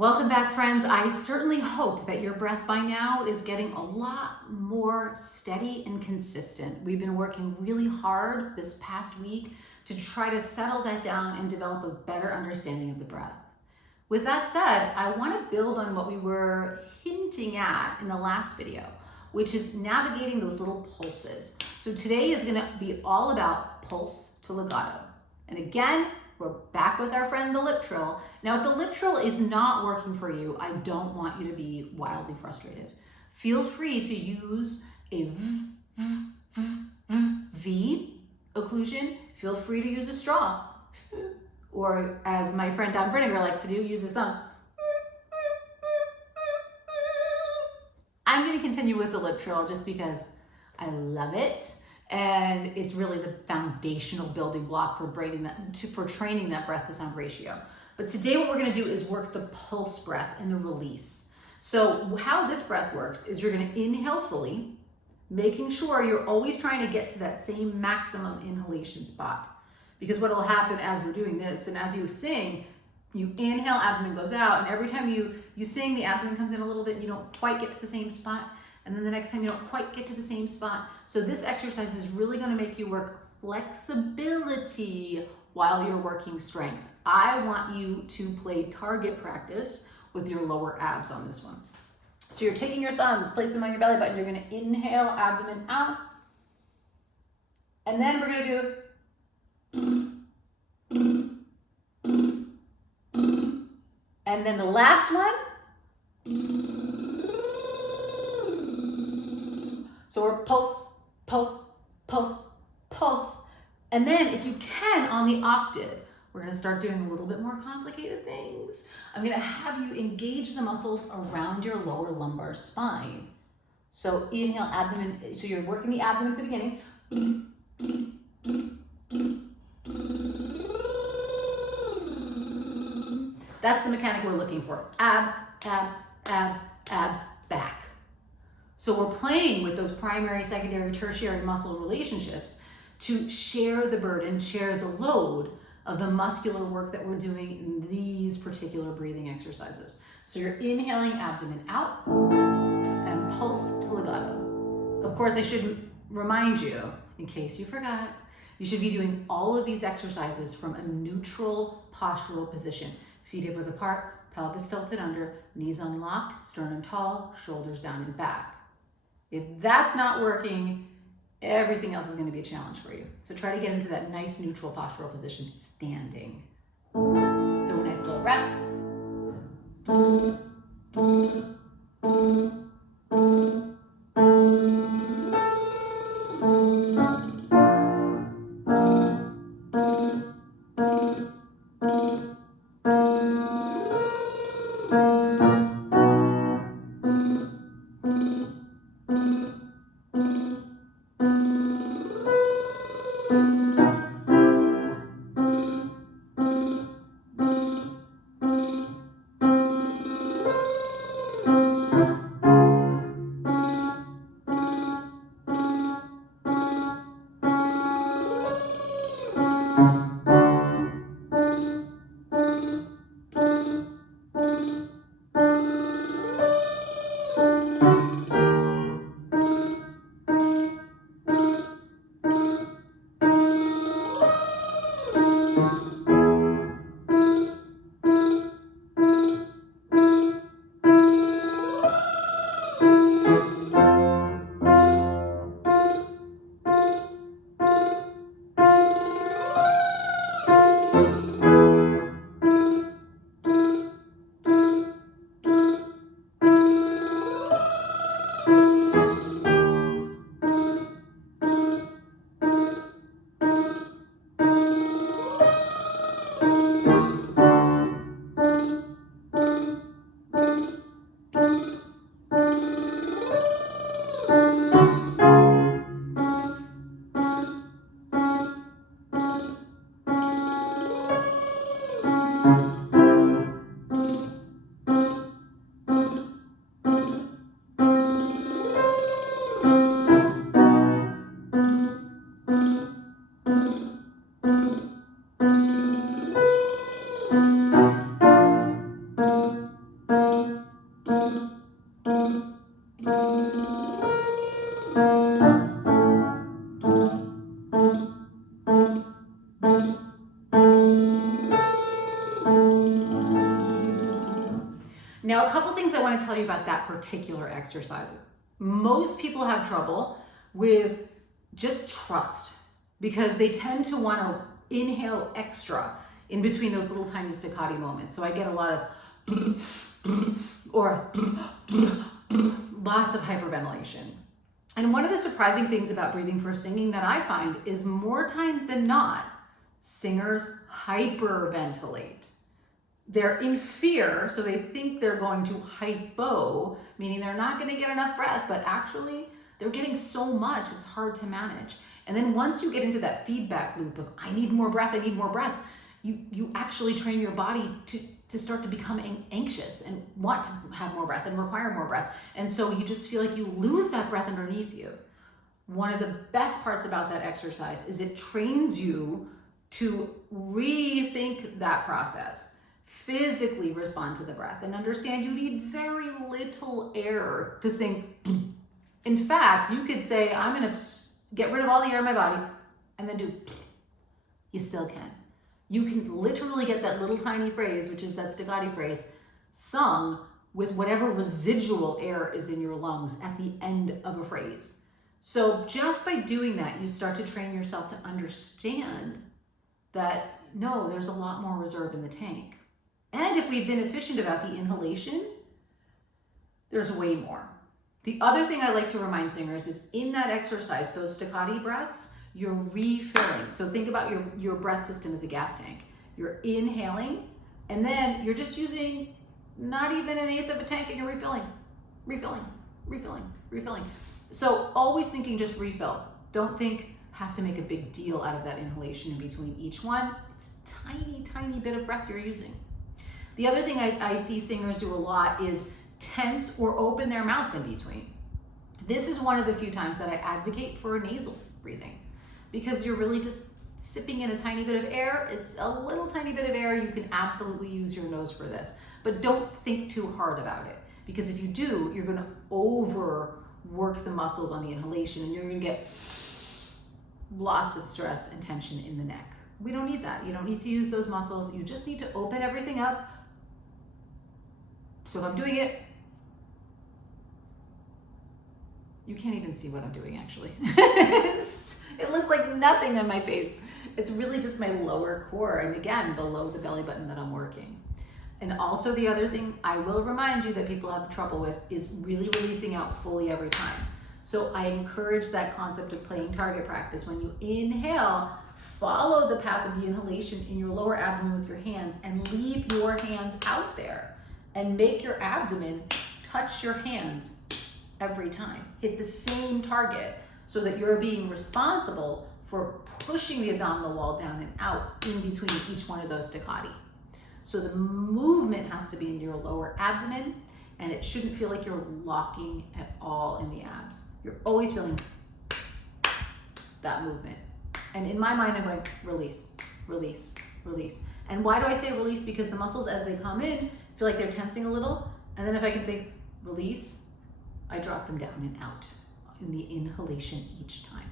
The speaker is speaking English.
Welcome back, friends. I certainly hope that your breath by now is getting a lot more steady and consistent. We've been working really hard this past week to try to settle that down and develop a better understanding of the breath. With that said, I want to build on what we were hinting at in the last video, which is navigating those little pulses. So today is going to be all about pulse to legato. And again, we're back with our friend the lip trill. Now, if the lip trill is not working for you, I don't want you to be wildly frustrated. Feel free to use a V occlusion. Feel free to use a straw. Or as my friend Don Brenninger likes to do, use his thumb. I'm going to continue with the lip trill just because I love it. And it's really the foundational building block for training that breath to sound ratio. But today what we're going to do is work the pulse breath and the release. So how this breath works is you're going to inhale fully, making sure you're always trying to get to that same maximum inhalation spot. Because what will happen as we're doing this, and as you sing, you inhale, abdomen goes out, and every time you sing, the abdomen comes in a little bit and you don't quite get to the same spot. And then the next time you don't quite get to the same spot. So this exercise is really going to make you work flexibility while you're working strength. I want you to play target practice with your lower abs on this one. So you're taking your thumbs, place them on your belly button. You're going to inhale, abdomen out. And then we're going to do... And then the last one... So we're pulse, pulse, pulse, pulse. And then if you can, on the octave, we're gonna start doing a little bit more complicated things. I'm gonna have you engage the muscles around your lower lumbar spine. So inhale, abdomen, so you're working the abdomen at the beginning. That's the mechanic we're looking for. Abs, abs, abs, abs, back. So we're playing with those primary, secondary, tertiary muscle relationships to share the burden, share the load of the muscular work that we're doing in these particular breathing exercises. So you're inhaling abdomen out and pulse to legato. Of course, I should remind you, in case you forgot, you should be doing all of these exercises from a neutral postural position. Feet hip width apart, pelvis tilted under, knees unlocked, sternum tall, shoulders down and back. If that's not working, everything else is going to be a challenge for you. So try to get into that nice neutral postural position standing. So a nice little breath. a couple things I want to tell you about that particular exercise. Most people have trouble with just trust because they tend to want to inhale extra in between those little tiny staccati moments. So I get a lot of or lots of hyperventilation. And one of the surprising things about breathing for singing that I find is more times than not, singers hyperventilate. They're in fear, so they think they're going to hypo, meaning they're not going to get enough breath, but actually they're getting so much, it's hard to manage. And then once you get into that feedback loop of, I need more breath, you actually train your body to start to become anxious and want to have more breath and require more breath. And so you just feel like you lose that breath underneath you. One of the best parts about that exercise is it trains you to rethink that process, physically respond to the breath, and understand you need very little air to sing. In fact, you could say, I'm gonna get rid of all the air in my body, and then do, you still can. You can literally get that little tiny phrase, which is that staccati phrase, sung with whatever residual air is in your lungs at the end of a phrase. So just by doing that, you start to train yourself to understand that, no, there's a lot more reserve in the tank. And if we've been efficient about the inhalation, there's way more. The other thing I like to remind singers is in that exercise, those staccati breaths, you're refilling. So think about your breath system as a gas tank. You're inhaling, and then you're just using not even an eighth of a tank, and you're refilling. So always thinking just refill. Don't think have to make a big deal out of that inhalation in between each one. It's a tiny, tiny bit of breath you're using. The other thing I see singers do a lot is tense or open their mouth in between. This is one of the few times that I advocate for nasal breathing, because you're really just sipping in a tiny bit of air. It's a little tiny bit of air. You can absolutely use your nose for this, but don't think too hard about it, because if you do, you're gonna overwork the muscles on the inhalation and you're gonna get lots of stress and tension in the neck. We don't need that. You don't need to use those muscles. You just need to open everything up. So if I'm doing it, you can't even see what I'm doing actually. It looks like nothing on my face. It's really just my lower core, and again, below the belly button that I'm working. And also the other thing I will remind you that people have trouble with is really releasing out fully every time. So I encourage that concept of playing target practice. When you inhale, follow the path of the inhalation in your lower abdomen with your hands and leave your hands out there and make your abdomen touch your hands every time. Hit the same target so that you're being responsible for pushing the abdominal wall down and out in between each one of those staccati. So the movement has to be in your lower abdomen, and it shouldn't feel like you're locking at all in the abs. You're always feeling that movement. And in my mind, I'm going, release, release, release. And why do I say release? Because the muscles, as they come in, feel like they're tensing a little. And then if I can think release, I drop them down and out in the inhalation each time.